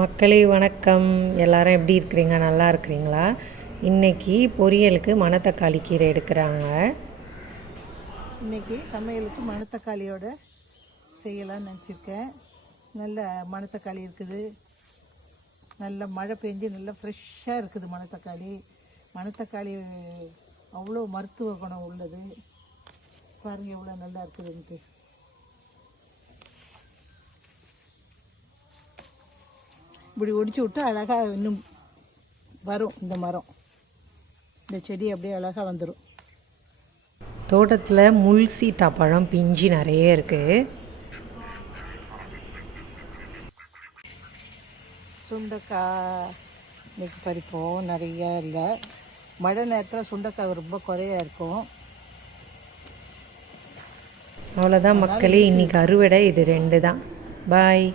மக்களே வணக்கம். எல்லாரும் எப்படி இருக்கிறீங்க? நல்லா இருக்கிறீங்களா? இன்றைக்கி பொரியலுக்கு மணத்தக்காளி கீரை எடுக்கிறாங்க. இன்றைக்கி சமையலுக்கு மணத்தக்காளியோட செய்யலாம்னு நினச்சிருக்கேன். நல்ல மணத்தக்காளி இருக்குது, நல்ல மழை பெஞ்சு நல்லா ஃப்ரெஷ்ஷாக இருக்குது. மணத்தக்காளி அவ்வளோ மருத்துவ குணம் உள்ளது. பாருங்கள் எவ்வளோ நல்லா இருக்குதுன்ட்டு. இப்படி ஒடிச்சு விட்டு அழகாக இன்னும் வரும். இந்த செடி அப்படியே அழகாக வந்துடும். தோட்டத்தில் முள் சீத்தாப்பழம் பிஞ்சு நிறைய இருக்குது. சுண்டைக்காய் இன்னைக்கு பறிப்போம். நிறைய இல்லை, மழை நேரத்தில் சுண்டைக்காய் ரொம்ப குறையாக இருக்கும். அவ்வளோதான் மக்களே, இன்றைக்கி அறுவடை இது 2 தான். பாய்.